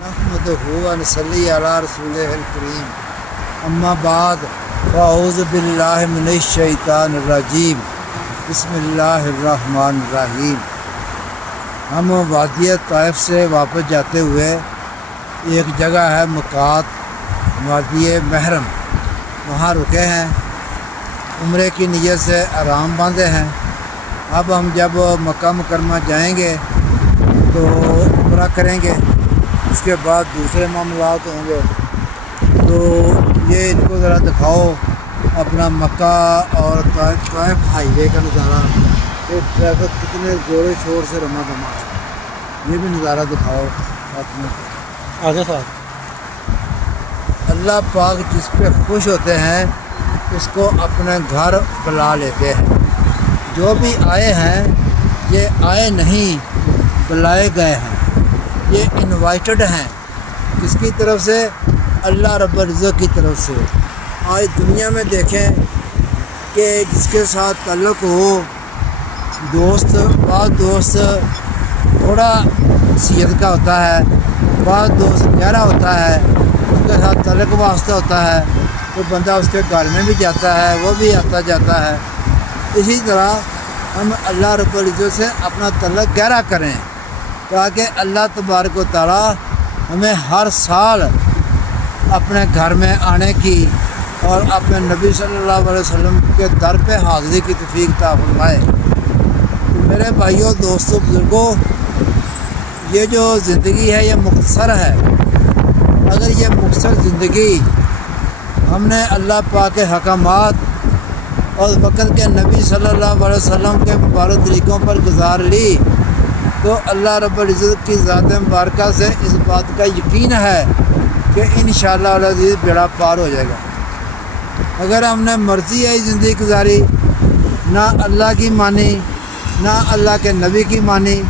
नहमदुहु व नसल्ली अला रसूलिहिल करीम अम्मा बाद फ़अऊज़ु बिल्लाहि मिनश शैतानिर रजीम बिस्मिल्लाहिर्रहमानिर्रहीम। हम वादिया ताइफ से वापस जाते हुए एक जगह है मुकात वादिय महरम, वहाँ रुके हैं, उम्रे की नीयत से आराम बांधे हैं। अब हम जब मक्का मुकरमा जाएंगे तो उम्रा करेंगे, उसके बाद दूसरे मामलात होंगे। तो ये इनको ज़रा दिखाओ अपना मक्का और ताइफ हाईवे का नज़ारा, तो ट्रैफिक कितने ज़ोर शोर से रमा दमा है, ये भी नज़ारा दिखाओ साथियों को। आगे साहब, अल्लाह पाक जिस पे खुश होते हैं उसको अपने घर बुला लेते हैं। जो भी आए हैं ये आए नहीं, बुलाए गए हैं, ये इनवाइटेड हैं। किसकी तरफ से? अल्लाह रब्बुल इज़्ज़त की तरफ से। आज दुनिया में देखें कि जिसके साथ ताल्लुक़ हो, दोस्त बाद दोस्त थोड़ा सीयत का होता है, बाद दोस्त गहरा होता है, उसके साथ ताल्लुक़ वास्ता होता है, तो बंदा उसके घर में भी जाता है, वो भी आता जाता है। इसी तरह हम अल्लाह रब्बुल इज़्ज़त से अपना ताल्लुक़ गहरा करें ताकि अल्लाह तबारक व तआला हमें हर साल अपने घर में आने की और अपने नबी सल्लल्लाहु अलैहि वसल्लम के दर पे हाज़िरी की तौफ़ीक़ अता फ़रमाए। तो मेरे भाइयों, दोस्तों, बुज़ुर्गों, ये जो ज़िंदगी है ये मुख्तसर है। अगर ये मुख्तसर ज़िंदगी हमने अल्लाह पाक के हकामात और वक़्त के नबी सल्लल्लाहु अलैहि वसल्लम के मुबारक तरीक़ों पर गुजार ली तो अल्लाह रब्बुल इज़्ज़त की ज़ात मुबारका से इस बात का यकीन है कि इंशाअल्लाह अल अज़ीज़ बेड़ा पार हो जाएगा। अगर हमने मर्ज़ी है ज़िंदगी गुजारी, ना अल्लाह की मानी, ना अल्लाह के नबी की मानी,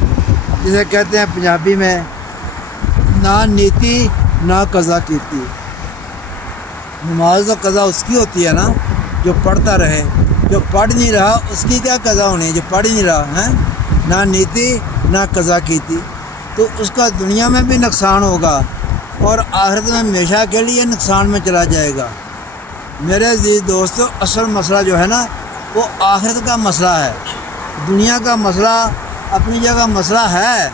जिसे कहते हैं पंजाबी में ना नीति ना कज़ा कीती। नमाज तो कज़ा उसकी होती है ना जो पढ़ता रहे, जो पढ़ नहीं रहा उसकी क्या कज़ा होनी है? जो पढ़ नहीं रहा है, ना नीति ना कज़ा कीती, तो उसका दुनिया में भी नुकसान होगा और आखिरत में हमेशा के लिए नुकसान में चला जाएगा। मेरे अज़ीज़ दोस्तों, असल मसला जो है ना वो आखिरत का मसला है। दुनिया का मसला अपनी जगह मसला है,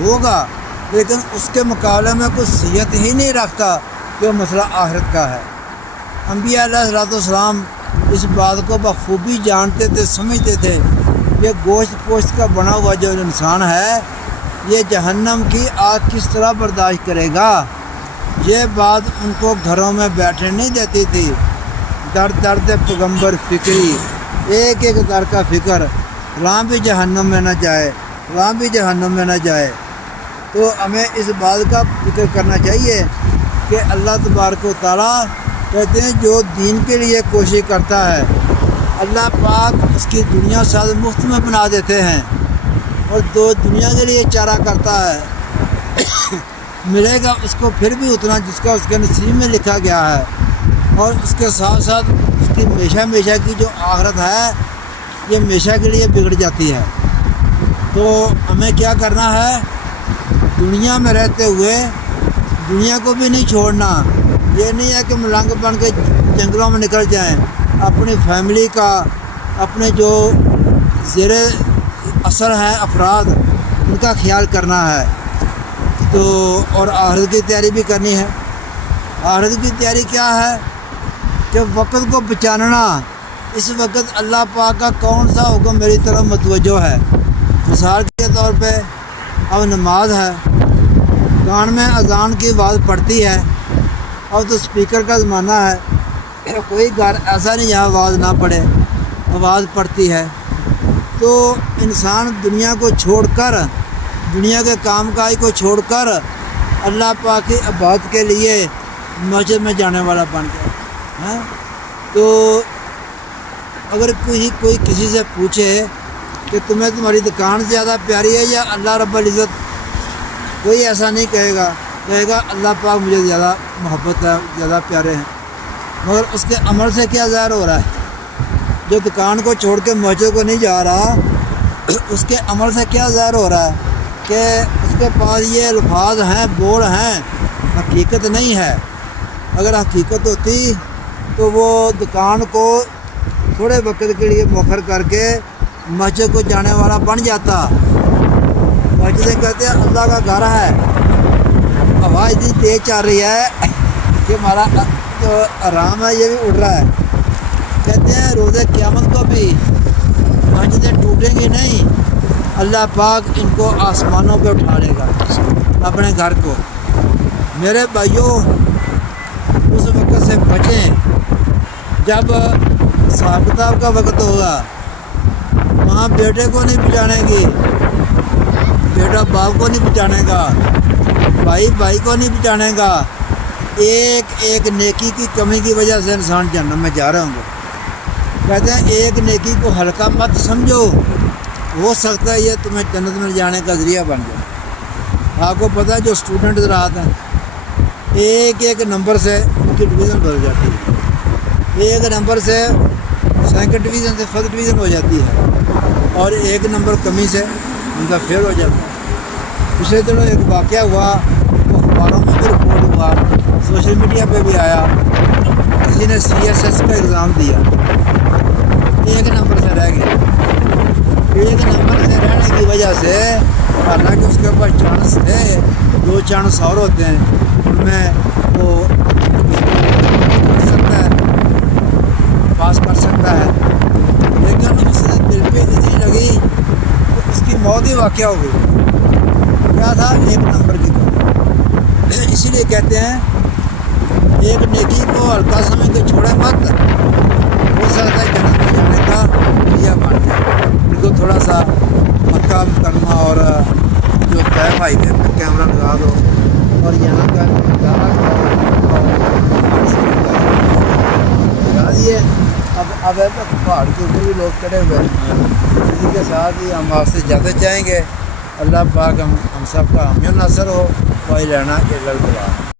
होगा, लेकिन उसके मुकाबले में कुछ सीयत ही नहीं रखता कि मसला आखिरत का है। अंबिया अलैहिस्सलाम इस बात को बखूबी जानते थे, समझते थे। ये गोश्त पोश्त का बना हुआ जो इंसान है ये जहन्नम की आग किस तरह बर्दाश्त करेगा, ये बात उनको घरों में बैठने नहीं देती थी। दर दर्द पैगम्बर फ़िक्री, एक एक दर का फ़िक्र, फलां भी जहन्नम में न जाए, फलां भी जहन्नम में न जाए। तो हमें इस बात का फिक्र करना चाहिए कि अल्लाह तबारक व तआला कहते हैं जो दीन के लिए कोशिश करता है अल्लाह पाक उसकी दुनिया साथ मुफ्त में बना देते हैं और दो दुनिया के लिए चारा करता है मिलेगा उसको फिर भी उतना जिसका उसके नसीब में लिखा गया है, और उसके साथ साथ उसकी हमेशा की जो आखिरत है ये हमेशा के लिए बिगड़ जाती है। तो हमें क्या करना है? दुनिया में रहते हुए दुनिया को भी नहीं छोड़ना। ये नहीं है कि मलंग बन के जंगलों में निकल जाएं, अपनी फैमिली का, अपने जो ज़ेरे असर हैं अफराद, उनका ख्याल करना है। तो और आखिरत की तैयारी भी करनी है। आखिरत की तैयारी क्या है कि वक़्त को बचाना। इस वक्त अल्लाह पाक का कौन सा हुक्म मेरी तरफ मतवज्जो है? मिसाल के तौर पे अब नमाज है, कान में अजान की आवाज़ पड़ती है, अब तो स्पीकर का ज़माना है, कोई घर ऐसा नहीं जहाँ आवाज़ ना पड़े, आवाज़ पड़ती है। तो इंसान दुनिया को छोड़कर, दुनिया के कामकाज को छोड़कर अल्लाह पाक की इबादत के लिए मस्जिद में जाने वाला बन गया है। तो अगर कोई किसी से पूछे कि तुम्हें तुम्हारी दुकान ज़्यादा प्यारी है या अल्लाह रब्बुल इज़्ज़त, कोई ऐसा नहीं कहेगा, कहेगा अल्लाह पाक मुझे ज़्यादा मोहब्बत है, ज़्यादा प्यारे हैं। मगर उसके अमल से क्या ज़ाहिर हो रहा है? जो दुकान को छोड़ के मस्जिद को नहीं जा रहा, उसके अमल से क्या ज़ाहिर हो रहा है कि उस کے پاس یہ الفاظ ہیں، بول ہیں، حقیقت نہیں ہے۔ اگر حقیقت ہوتی تو وہ دکان کو تھوڑے وقت کے لیے مؤخر کر کے مسجد کو جانے والا بن جاتا۔ مسجدیں کہتے ہیں اللہ کا گھر ہے، ہوا اتنی تیز چل رہی ہے کہ ہمارا جو آرام ہے یہ بھی اڑ رہا ہے۔ کہتے ہیں روز قیامت کو بھی مسجدیں ٹوٹیں گی نہیں، اللہ پاک ان کو آسمانوں پہ اٹھا لے گا اپنے گھر کو۔ میرے بھائیوں، اس وقت سے بچیں جب حساب کتاب کا وقت ہوگا۔ وہاں بیٹے کو نہیں پہچانے گی، بیٹا باپ کو نہیں پہچانے گا، بھائی بھائی کو نہیں پہچانے گا۔ ایک ایک نیکی کی کمی کی وجہ سے انسان جہنم میں جا رہے ہوں گے۔ کہتے ہیں ایک نیکی کو ہلکا مت سمجھو، ہو سکتا ہے یہ تمہیں جنت میں جانے کا ذریعہ بن جائے۔ آپ کو پتہ ہے جو اسٹوڈنٹ رات ہیں ایک ایک نمبر سے ان کی ڈویژن بدل جاتی ہے، ایک نمبر سے سیکنڈ ڈویژن سے فرسٹ ڈویژن ہو جاتی ہے، اور ایک نمبر کمی سے ان کا فیل ہو جاتا ہے۔ پچھلے دنوں ایک واقعہ ہوا، اخباروں میں بھی رپورٹ ہوا، سوشل میڈیا پہ بھی آیا۔ کسی نے CSS کا ایگزام دیا، ایک نمبر سے رہ گیا۔ ایک نمبر سے رہنے کی وجہ سے حالانکہ اس کے پاس چانس تھے، 2 چانس اور ہوتے ہیں، ان میں وہ کر سکتا ہے، پاس کر سکتا ہے، لیکن اس نے دل پہ اتنی لگی کہ اس کی موت ہی واقعہ ہو گئی۔ کیا تھا؟ ایک نمبر کی کمی۔ اسی لیے کہتے ہیں ایک نیکی کو ہلکا سمجھ کے چھوڑے مت، ہو سکتا ہے جنت میں جانے کا ذریعہ بن جائے۔ ان کو تھوڑا سا مکہ مکرمہ اور جو طیب بھائی کے کیمرہ لگا دو اور یہاں کا لگا دیے۔ اب پہاڑ کے اوپر بھی لوگ چڑھے ہوئے ہیں، اسی کے ساتھ ہی ہم آپ سے اجازت چاہیں گے۔ اللہ پاک ہم سب کا حامی و ناصر ہو، وَإِلَيْنَا إِلَّا الْبَلَاغُ۔